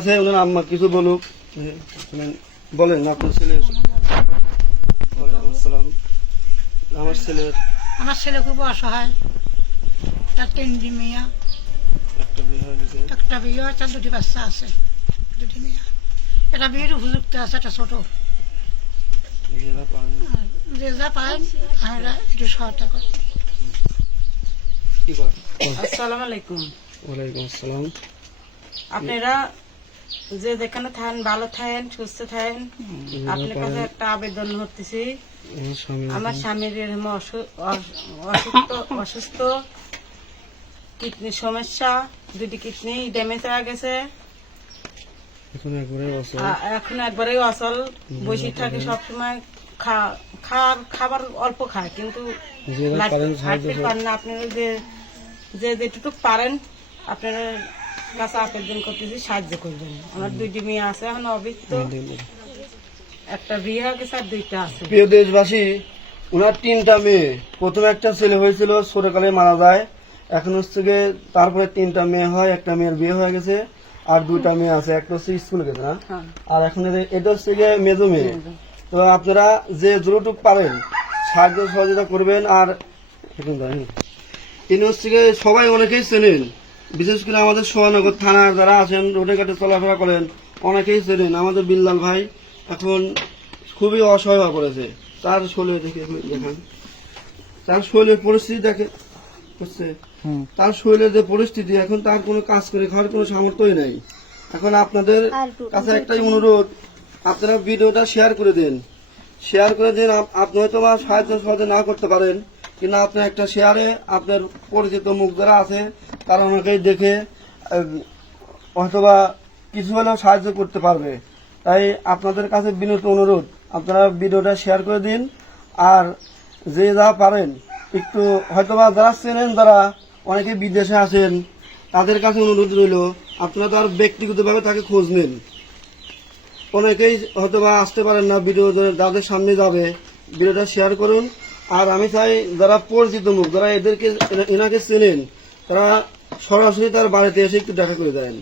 আছে ওনার আম্মা কিছু বলুক। মানে বলেন আপনার ছেলে আসসালাম। আমার ছেলের আমার ছেলে খুব অসহায়। তার তিনটি মেয়ে। একটা বিয়ে হয়ে গেছে। একটা বিয়ে হয় তার দুটি বাচ্চা আছে দুটি মেয়ে। এটা বিয়ের উপযুক্ত আছে একটা ছোট। বিয়েটা পারেন আর যে যা পায় আমরা একটু সহায়তা করি। আসসালামু আলাইকুম। ওয়ালাইকুম আসসালাম। আপনারা যে যেখানে থাকেন ভালো থাকেন সুস্থ থাকেন। আপনার কাছে একটা আবেদন করতেছি। আমার স্বামীর অসুস্থ অসুস্থ কিডনির সমস্যা দুটি কিডনি ড্যামেজ হয়ে গেছে। এখন একবারে অচল। বসে থাকে সবসময়। খা- খাওয়ার খাবার অল্প খায় কিন্তু পারেন না। আপনারা যে যে যেটুকু পারেন আপনারা কাছে আবেদন করতেছি সাহায্য করবেন আমার দুইটি মেয়ে আছে এখন অবিত্ত একটা বিয়ে হয়ে গেছে আর দুইটা আছে। প্রিয় দেশবাসী ওনার তিনটা মেয়ে। প্রথমে একটা ছেলে হয়েছিল ছোটকালে মারা যায়। এখন হচ্ছে গিয়ে তারপরে তিনটা মেয়ে হয় একটা মেয়ের বিয়ে হয়ে গেছে আর দুইটা মেয়ে আছে। একটা হচ্ছে স্কুলে গেছে না? হ্যাঁ। আর এখন এটা হচ্ছে গিয়ে মেজো মেয়ে। তো আপনারা যে যতটুকু পাবেন সাহায্য সহযোগিতা করবেন আর। তিনি হচ্ছে সবাই অনেকেই চেনেন। বিশেষ করে আমাদের সোহানগর থানার যারা আছেন রোডে ঘাটে চলাফেরা করেন অনেকেই চেনেন আমাদের বিল্লাল ভাই এখন খুবই অসহায় হয়ে পড়েছে। তার শরীরে দেখে দেখান। তার শরীরের পরিস্থিতি দেখে বুঝছে তার শরীরের যে পরিস্থিতি এখন তার কোনো কাজ করে খাওয়ার কোনো সামর্থ্যই নাই। এখন আপনাদের কাছে একটাই অনুরোধ আপনারা ভিডিওটা শেয়ার করে দেন। শেয়ার করে দিন আপ- আপনি হয়তো বা সাহায্য সহজে না করতে পারেন কিন্তু আপনি একটা শেয়ারে আপনার পরিচিত মুখ যারা আছে, তারা অনেকেই দেখে হয়তোবা কিছু হলেও সাহায্য করতে পারবে। তাই আপনাদের কাছে বিনীত অনুরোধ, আপনারা ভিডিওটা শেয়ার করে দিন, আর যে যা পারেন, একটু হয়তোবা যারা চেনেন, যারা অনেকে বিদেশে আছেন, তাদের কাছে অনুরোধ রইল, আপনারা তো আর ব্যক্তিগতভাবে তাকে খোঁজ নেন। অনেকেই হয়তোবা আসতে পারেন না, ভিডিও যাদের সামনে যাবে, ভিডিওটা শেয়ার করুন আর আমি চাই যারা পরিচিত মুখ যারা এদেরকে, এনাকে চেনেন, তারা সরাসরি তার বাড়িতে এসে একটু দেখা করে দেন